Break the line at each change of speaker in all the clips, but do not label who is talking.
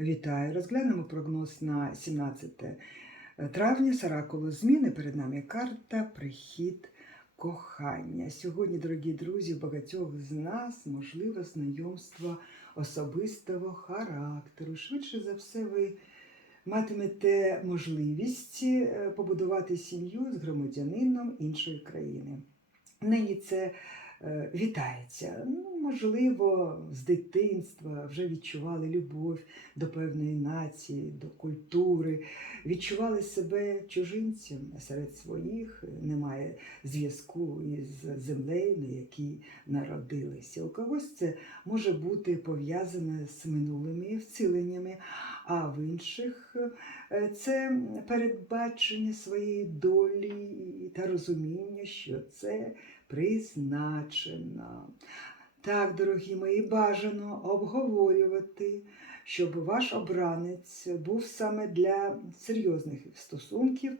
Вітаю! Розглянемо прогноз на 17 травня. Саракулу зміни. Перед нами карта Прихід кохання. Сьогодні, дорогі друзі, багатьох з нас можливе знайомство особистого характеру. Швидше за все, ви матимете можливість е, побудувати сім'ю з громадянином іншої країни. Нині це е, вітається. Можливо, з дитинства вже відчували любов до певної нації, до культури, відчували себе чужинцем серед своїх, немає зв'язку із землею, на якій народилися. У когось це може бути пов'язане з минулими вциленнями, а в інших е, це передбачення своєї долі та розуміння, що це призначено. Так, дорогі мої, бажано обговорювати, щоб ваш обранець був саме для серйозних стосунків,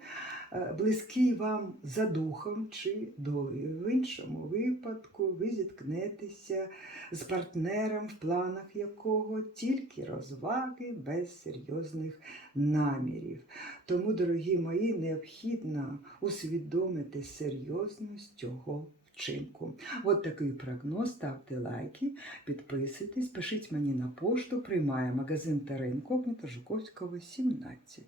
е, близький вам за духом чи долею. В іншому випадку ви зіткнетеся з партнером, в планах якого тільки розваги без серйозних намірів. Тому, дорогі мої, необхідно усвідомити серйозність цього вчинку. От такий прогноз. Ставте лайки, підписуйтесь, пишіть мені на пошту. Приймає магазин Тарин Когніта Жуковського, 17.